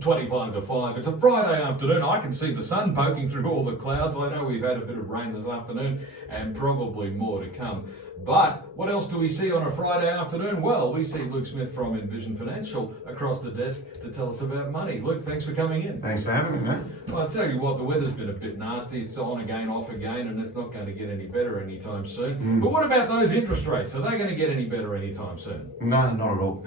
25 to 5. It's a Friday afternoon. I can see the sun poking through all the clouds. I know we've had a bit of rain this afternoon and probably more to come. But what else do we see on a Friday afternoon? Well, we see Luke Smith from Envision Financial across the desk to tell us about money. Luke, thanks for coming in. Thanks for having me, mate. Well, I'll tell you what, the weather's been a bit nasty. It's on again, off again, and it's not going to get any better anytime soon. But what about those interest rates? Are they going to get any better anytime soon? No, not at all.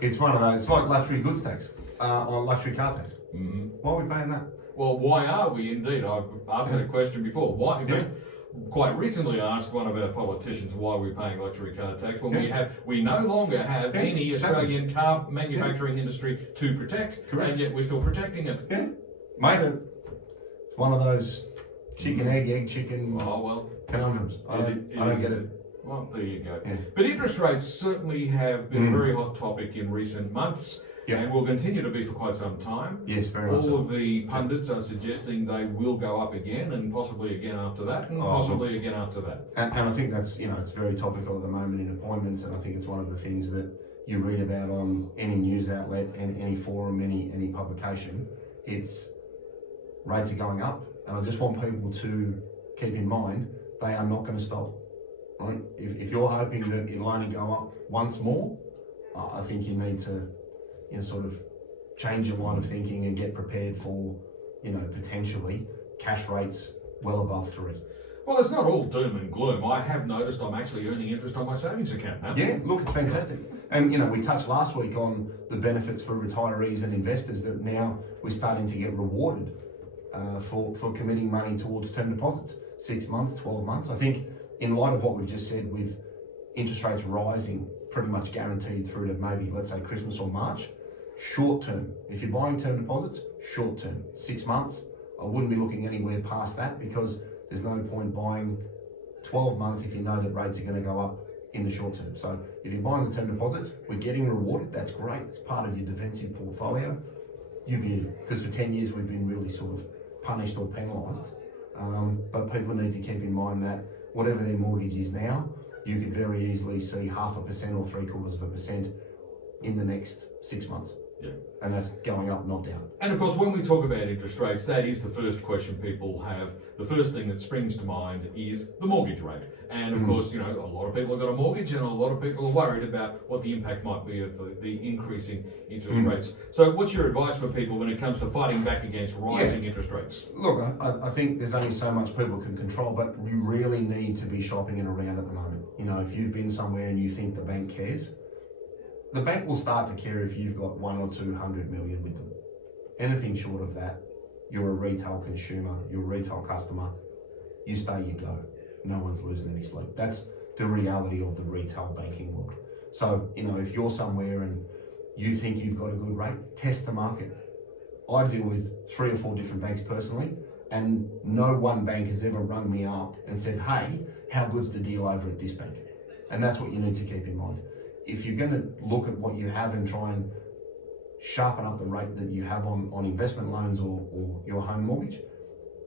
It's one of those, it's like luxury goods tax, or luxury car tax. Why are we paying that? Well, why are we indeed? I've asked that question before. Why? In fact, quite recently I asked one of our politicians why we're paying luxury car tax when we no longer have any Australian car manufacturing industry to protect. Correct. And yet we're still protecting it. Yeah, mate, it's one of those chicken, egg, chicken conundrums. I don't get it. Well, there you go. Yeah. But interest rates certainly have been a very hot topic in recent months. Yep. And will continue to be for quite some time. Yes, very much All so. of the pundits are suggesting they will go up again, and possibly again after that, and possibly again after that. And I think that's, it's very topical at the moment in appointments, and I think it's one of the things that you read about on any news outlet and any forum, any publication. It's rates are going up, and I just want people to keep in mind they are not going to stop. Right? If you're hoping that it'll only go up once more, I think you need to sort of change your line of thinking and get prepared for, potentially cash rates well above 3. Well, it's not all doom and gloom. I have noticed I'm actually earning interest on my savings account now. Yeah, look, it's fantastic. And, we touched last week on the benefits for retirees and investors that now we're starting to get rewarded for committing money towards term deposits, 6 months, 12 months. I think in light of what we've just said with interest rates rising pretty much guaranteed through to maybe, let's say, Christmas or March, short term, if you're buying term deposits, short term, 6 months, I wouldn't be looking anywhere past that because there's no point buying 12 months if you know that rates are going to go up in the short term. So if you're buying the term deposits, we're getting rewarded, that's great. It's part of your defensive portfolio. You beauty, because for 10 years we've been really sort of punished or penalised. But people need to keep in mind that whatever their mortgage is now, you could very easily see 0.5% or 0.75% in the next 6 months. Yeah. And that's going up, not down. And of course, when we talk about interest rates, that is the first question people have. The first thing that springs to mind is the mortgage rate. And of course, a lot of people have got a mortgage and a lot of people are worried about what the impact might be of the increasing interest rates. So what's your advice for people when it comes to fighting back against rising interest rates? Look, I think there's only so much people can control, but you really need to be shopping it around at the moment. If you've been somewhere and you think the bank cares, the bank will start to care if you've got 100 or 200 million with them. Anything short of that, you're a retail consumer, you're a retail customer, you stay, you go. No one's losing any sleep. That's the reality of the retail banking world. So, if you're somewhere and you think you've got a good rate, test the market. I deal with 3 or 4 different banks personally, and no one bank has ever rung me up and said, hey, how good's the deal over at this bank? And that's what you need to keep in mind. If you're going to look at what you have and try and sharpen up the rate that you have on investment loans or your home mortgage,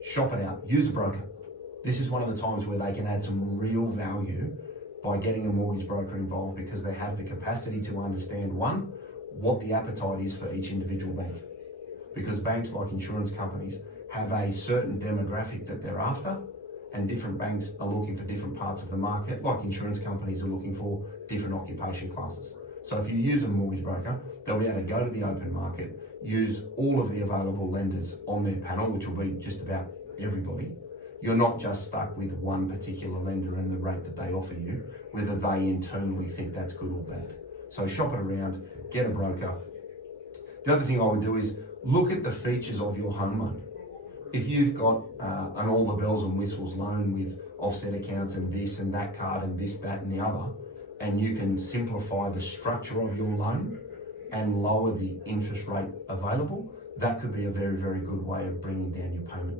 shop it out, use a broker. This is one of the times where they can add some real value by getting a mortgage broker involved because they have the capacity to understand, one, what the appetite is for each individual bank. Because banks, like insurance companies, have a certain demographic that they're after, and different banks are looking for different parts of the market, like insurance companies are looking for different occupation classes. So if you use a mortgage broker, they'll be able to go to the open market, use all of the available lenders on their panel, which will be just about everybody. You're not just stuck with one particular lender and the rate that they offer you, whether they internally think that's good or bad. So shop it around, get a broker. The other thing I would do is look at the features of your home loan. If you've got an all the bells and whistles loan with offset accounts and this and that card and this, that and the other, and you can simplify the structure of your loan and lower the interest rate available, that could be a very, very good way of bringing down your payment.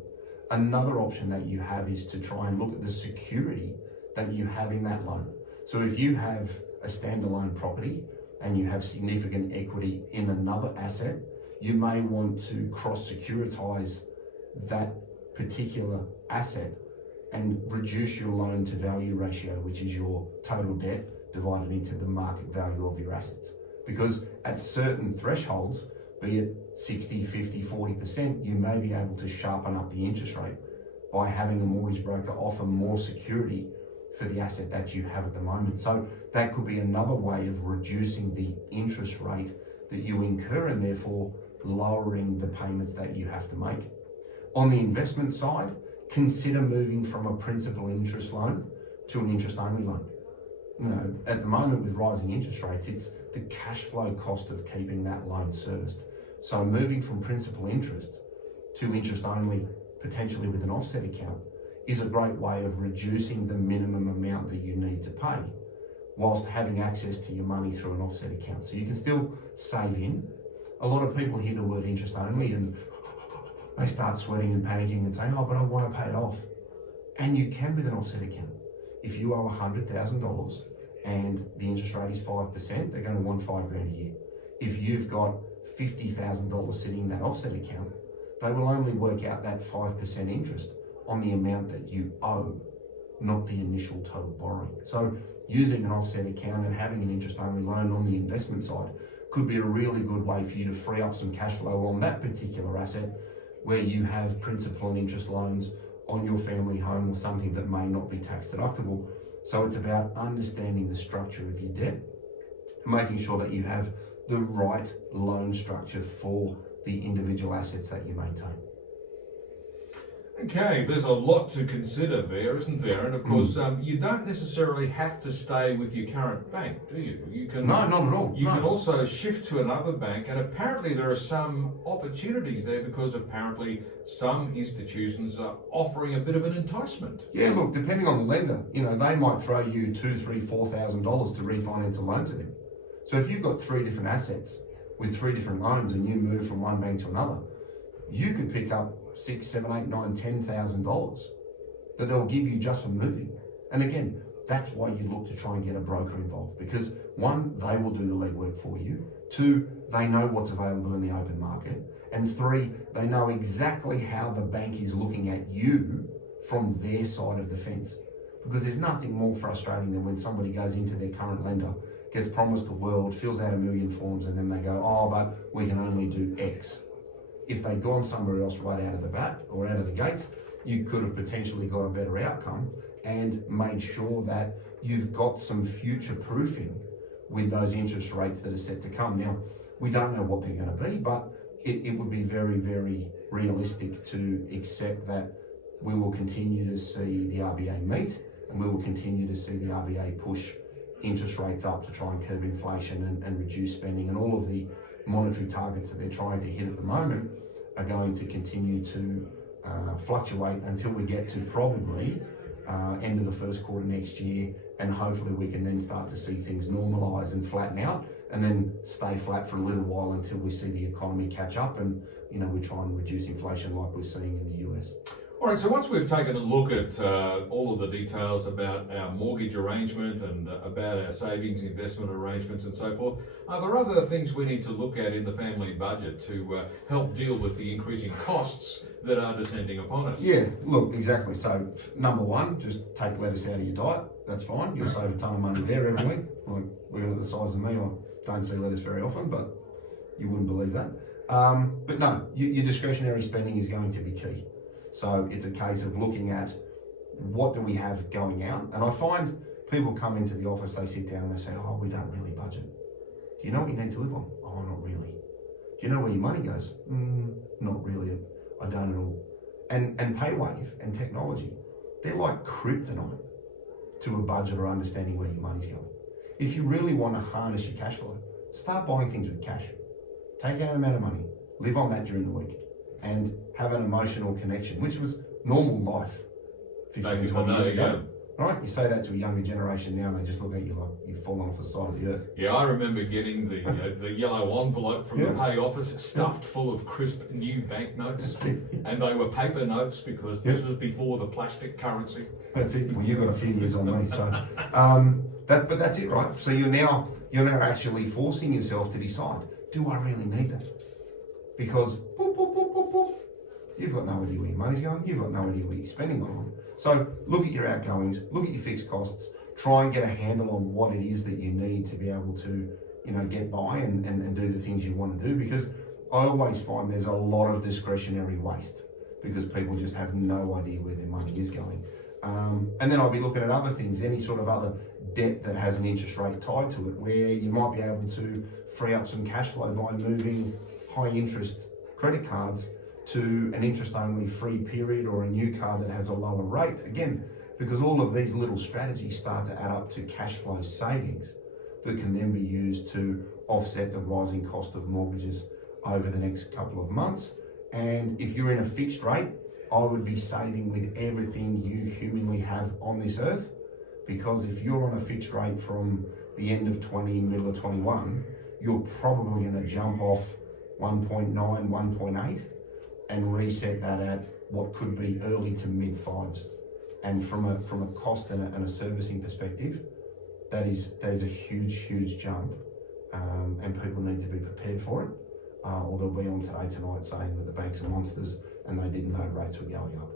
Another option that you have is to try and look at the security that you have in that loan. So if you have a standalone property and you have significant equity in another asset, you may want to cross-securitize that particular asset and reduce your loan to value ratio, which is your total debt divided into the market value of your assets. Because at certain thresholds, be it 60, 50, 40%, you may be able to sharpen up the interest rate by having a mortgage broker offer more security for the asset that you have at the moment. So that could be another way of reducing the interest rate that you incur and therefore lowering the payments that you have to make. On the investment side, consider moving from a principal interest loan to an interest only loan. You know, at the moment with rising interest rates, it's the cash flow cost of keeping that loan serviced. So moving from principal interest to interest only, potentially with an offset account, is a great way of reducing the minimum amount that you need to pay whilst having access to your money through an offset account. So you can still save in. A lot of people hear the word interest only and they start sweating and panicking and saying, oh, but I want to pay it off. And you can with an offset account. If you owe $100,000 and the interest rate is 5%, they're going to want $5,000 a year. If you've got $50,000 sitting in that offset account, they will only work out that 5% interest on the amount that you owe, not the initial total borrowing. So using an offset account and having an interest only loan on the investment side could be a really good way for you to free up some cash flow on that particular asset where you have principal and interest loans on your family home or something that may not be tax deductible. So it's about understanding the structure of your debt, making sure that you have the right loan structure for the individual assets that you maintain. Okay, there's a lot to consider there, isn't there? And of course, you don't necessarily have to stay with your current bank, do you? You can No, not at all. You can also shift to another bank, and apparently there are some opportunities there because apparently some institutions are offering a bit of an enticement. Yeah, look, depending on the lender, you know, they might throw you $2,000, $3,000, $4,000 to refinance a loan to them. So if you've got 3 different assets with 3 different loans and you move from one bank to another, you could pick up $6,000, $7,000, $8,000, $9,000, $10,000 that they'll give you just for moving. And again, that's why you look to try and get a broker involved, because 1, they will do the legwork for you. 2, they know what's available in the open market. And 3, they know exactly how the bank is looking at you from their side of the fence. Because there's nothing more frustrating than when somebody goes into their current lender, gets promised the world, fills out 1,000,000 forms, and then they go, oh, but we can only do X. If they'd gone somewhere else right out of the bat or out of the gates, you could have potentially got a better outcome and made sure that you've got some future proofing with those interest rates that are set to come. Now, we don't know what they're going to be, but it would be very, very realistic to accept that we will continue to see the RBA meet and we will continue to see the RBA push interest rates up to try and curb inflation and reduce spending, and all of the monetary targets that they're trying to hit at the moment are going to continue to fluctuate until we get to probably end of the first quarter next year, and hopefully we can then start to see things normalise and flatten out and then stay flat for a little while until we see the economy catch up and, you know, we try and reduce inflation like we're seeing in the US. All right, so once we've taken a look at all of the details about our mortgage arrangement and about our savings investment arrangements and so forth, are there other things we need to look at in the family budget to help deal with the increasing costs that are descending upon us? Yeah, look, exactly. So number 1, just take lettuce out of your diet. That's fine. You'll save a ton of money there every week. Like, looking at the size of me, I don't see lettuce very often, but you wouldn't believe that. But no, your discretionary spending is going to be key. So it's a case of looking at what do we have going out. And I find people come into the office, they sit down and they say, oh, we don't really budget. Do you know what you need to live on? Oh, not really. Do you know where your money goes? Not really. I don't at all. And PayWave and technology, they're like kryptonite to a budget or understanding where your money's going. If you really want to harness your cash flow, start buying things with cash. Take out an amount of money, live on that during the week, and have an emotional connection, which was normal life 15, 20 years ago. Yeah. Right? You say that to a younger generation now, and they just look at you like you've fallen off the side of the earth. Yeah, I remember getting the yellow envelope from the pay office stuffed full of crisp new banknotes. That's it. And they were paper notes because this was before the plastic currency. That's it. Well, you've got a few years on me, so but that's it, right? So you're now actually forcing yourself to decide: do I really need that? Because boop, boop, boop, boop, boop, you've got no idea where your money's going. You've got no idea what you're spending on. So look at your outgoings, look at your fixed costs, try and get a handle on what it is that you need to be able to, you know, get by and do the things you want to do. Because I always find there's a lot of discretionary waste because people just have no idea where their money is going. And then I'll be looking at other things, any sort of other debt that has an interest rate tied to it, where you might be able to free up some cash flow by moving high interest credit cards to an interest only free period or a new card that has a lower rate. Again, because all of these little strategies start to add up to cash flow savings that can then be used to offset the rising cost of mortgages over the next couple of months. And if you're in a fixed rate, I would be saving with everything you humanly have on this earth, because if you're on a fixed rate from the end of 20, middle of 21, you're probably going to jump off 1.9, 1.8 and reset that at what could be early to mid fives. And from a cost and a servicing perspective, that is a huge jump, and people need to be prepared for it. Or they'll be on tonight saying that the banks are monsters and they didn't know rates were going up.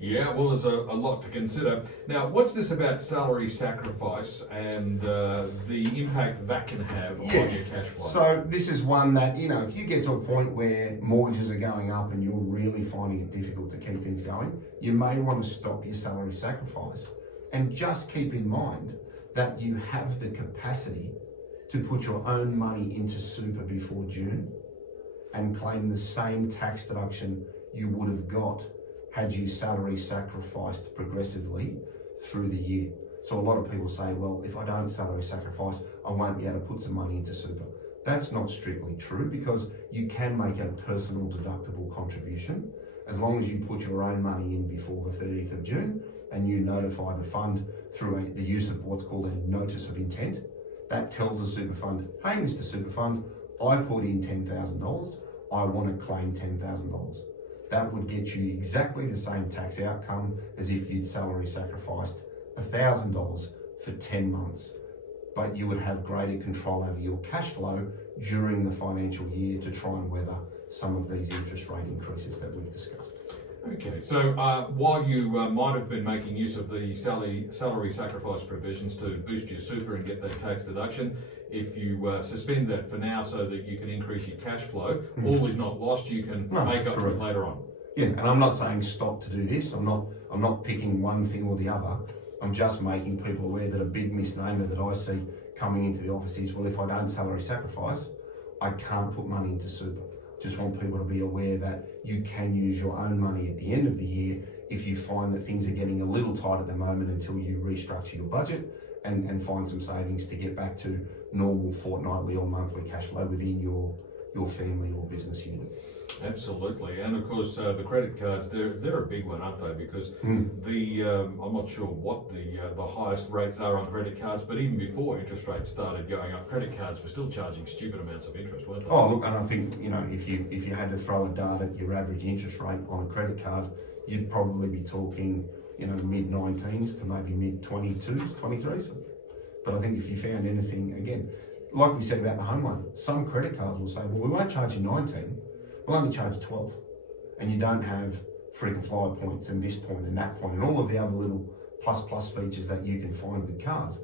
Yeah, well, there's a lot to consider. Now, what's this about salary sacrifice and the impact that can have on your cash flow? So this is one that, if you get to a point where mortgages are going up and you're really finding it difficult to keep things going, you may want to stop your salary sacrifice. And just keep in mind that you have the capacity to put your own money into super before June and claim the same tax deduction you would have got had you salary sacrificed progressively through the year. So a lot of people say, well, if I don't salary sacrifice, I won't be able to put some money into super. That's not strictly true, because you can make a personal deductible contribution as long as you put your own money in before the 30th of June and you notify the fund through the use of what's called a notice of intent. That tells the super fund, hey, Mr. Super Fund, I put in $10,000. I want to claim $10,000. That would get you exactly the same tax outcome as if you'd salary sacrificed $1,000 for 10 months. But you would have greater control over your cash flow during the financial year to try and weather some of these interest rate increases that we've discussed. Okay, so while you might have been making use of the salary sacrifice provisions to boost your super and get that tax deduction, if you suspend that for now so that you can increase your cash flow, all is not lost. You can make up for it later on. Yeah, and I'm not saying stop to do this. I'm not picking one thing or the other. I'm just making people aware that a big misnomer that I see coming into the office is, well, if I don't salary sacrifice, I can't put money into super. Just want people to be aware that you can use your own money at the end of the year if you find that things are getting a little tight at the moment until you restructure your budget and find some savings to get back to normal fortnightly or monthly cash flow within your family or business unit. Absolutely, and of course the credit cards, they're a big one, aren't they? Because I'm not sure what the highest rates are on credit cards, but even before interest rates started going up, credit cards were still charging stupid amounts of interest, weren't they? Oh look, and I think if you had to throw a dart at your average interest rate on a credit card, you'd probably be talking mid 19s to maybe mid 22s, 23s. But I think if you found anything, again, like we said about the home loan, some credit cards will say, well, we won't charge you 19, we'll only charge you 12. And you don't have frequent flyer points and this point and that point and all of the other little plus features that you can find with cards.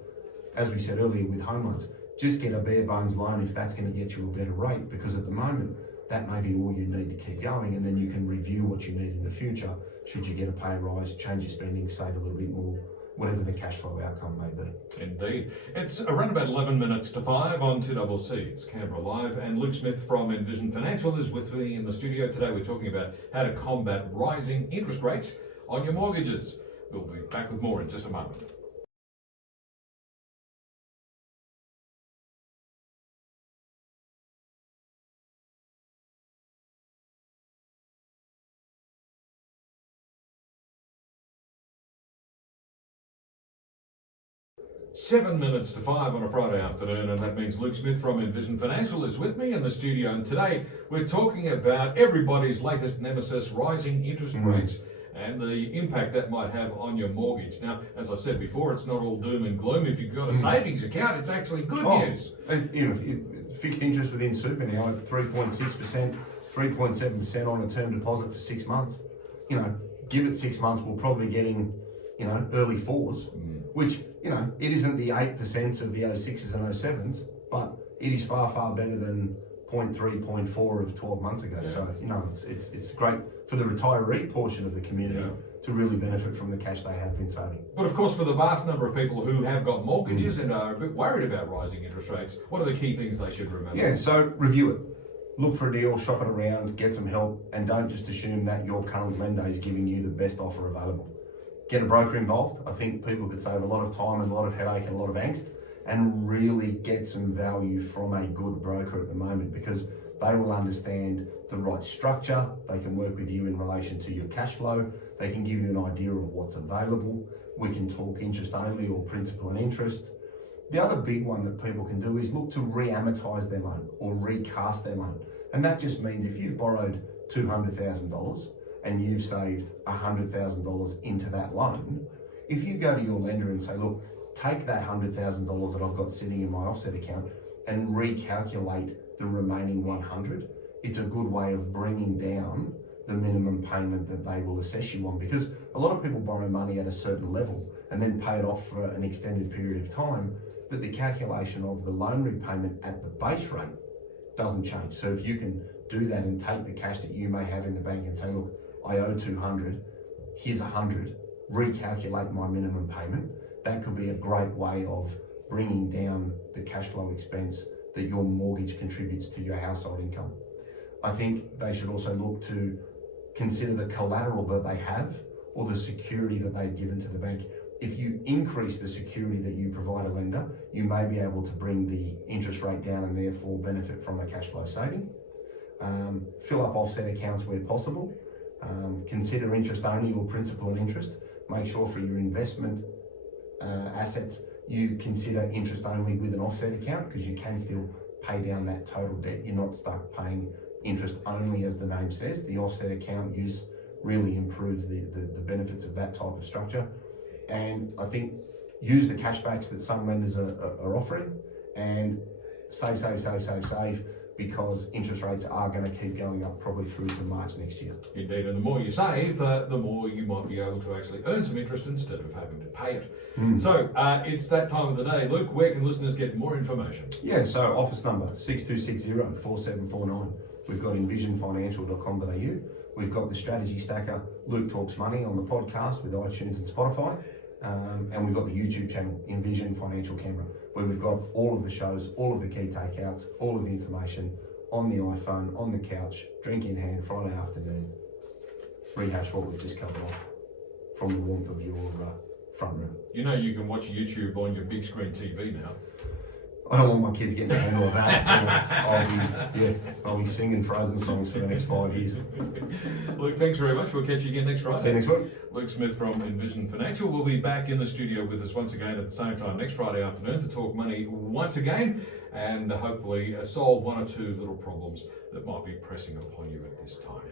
As we said earlier with home loans, just get a bare bones loan if that's going to get you a better rate, because at the moment, that may be all you need to keep going, and then you can review what you need in the future should you get a pay rise, change your spending, save a little bit more, whatever the cash flow outcome may be. Indeed. It's around about 11 minutes to 5 on 2CC. It's Canberra Live, and Luke Smith from Envision Financial is with me in the studio today. We're talking about how to combat rising interest rates on your mortgages. We'll be back with more in just a moment. Seven minutes to 5 on a Friday afternoon, and that means Luke Smith from Envision Financial is with me in the studio. And today we're talking about everybody's latest nemesis, rising interest rates, and the impact that might have on your mortgage. Now, as I said before, it's not all doom and gloom. If you've got a savings account, it's actually good news. Fixed interest within super now at 3.6%, 3.7% on a term deposit for 6 months. Give it 6 months, we're probably getting, early fours, which, it isn't the 8% of the 06s and 07s, but it is far better than 0.3, 0.4 of 12 months ago. Yeah. So, you know, it's great for the retiree portion of the community to really benefit from the cash they have been saving. But of course, for the vast number of people who have got mortgages and are a bit worried about rising interest rates, what are the key things they should remember? Yeah, so review it. Look for a deal, shop it around, get some help, and don't just assume that your current lender is giving you the best offer available. Get a broker involved. I think people could save a lot of time and a lot of headache and a lot of angst, and really get some value from a good broker at the moment, because they will understand the right structure. They can work with you in relation to your cash flow. They can give you an idea of what's available. We can talk interest only or principal and interest. The other big one that people can do is look to re-amortise their loan or recast their loan. And that just means if you've borrowed $200,000 and you've saved $100,000 into that loan, if you go to your lender and say, look, take that $100,000 that I've got sitting in my offset account and recalculate the remaining 100, it's a good way of bringing down the minimum payment that they will assess you on, because a lot of people borrow money at a certain level and then pay it off for an extended period of time, but the calculation of the loan repayment at the base rate doesn't change. So if you can do that and take the cash that you may have in the bank and say, look, I owe 200, here's 100, recalculate my minimum payment, that could be a great way of bringing down the cash flow expense that your mortgage contributes to your household income. I think they should also look to consider the collateral that they have or the security that they've given to the bank. If you increase the security that you provide a lender, you may be able to bring the interest rate down and therefore benefit from a cash flow saving. Fill up offset accounts where possible. Consider interest only or principal and interest. Make sure for your investment assets, you consider interest only with an offset account, because you can still pay down that total debt. You're not stuck paying interest only, as the name says. The offset account use really improves the benefits of that type of structure. And I think use the cashbacks that some lenders are offering, and save, because interest rates are going to keep going up probably through to March next year. Indeed, and the more you save, the more you might be able to actually earn some interest instead of having to pay it. So it's that time of the day. Luke, where can listeners get more information? Yeah, so office number 6260-4749. We've got envisionfinancial.com.au. We've got the strategy stacker Luke Talks Money on the podcast with iTunes and Spotify. And we've got the YouTube channel, Envision Financial Canberra, where we've got all of the shows, all of the key takeouts, all of the information on the iPhone, on the couch, drink in hand, Friday afternoon. Rehash what we've just covered off from the warmth of your front room. You know you can watch YouTube on your big screen TV now. I don't want my kids getting a handle of that. I'll be singing Frozen songs for the next 5 years. Luke, thanks very much. We'll catch you again next Friday. See you next week. Luke Smith from Envision Financial will be back in the studio with us once again at the same time next Friday afternoon to talk money once again, and hopefully solve one or two little problems that might be pressing upon you at this time.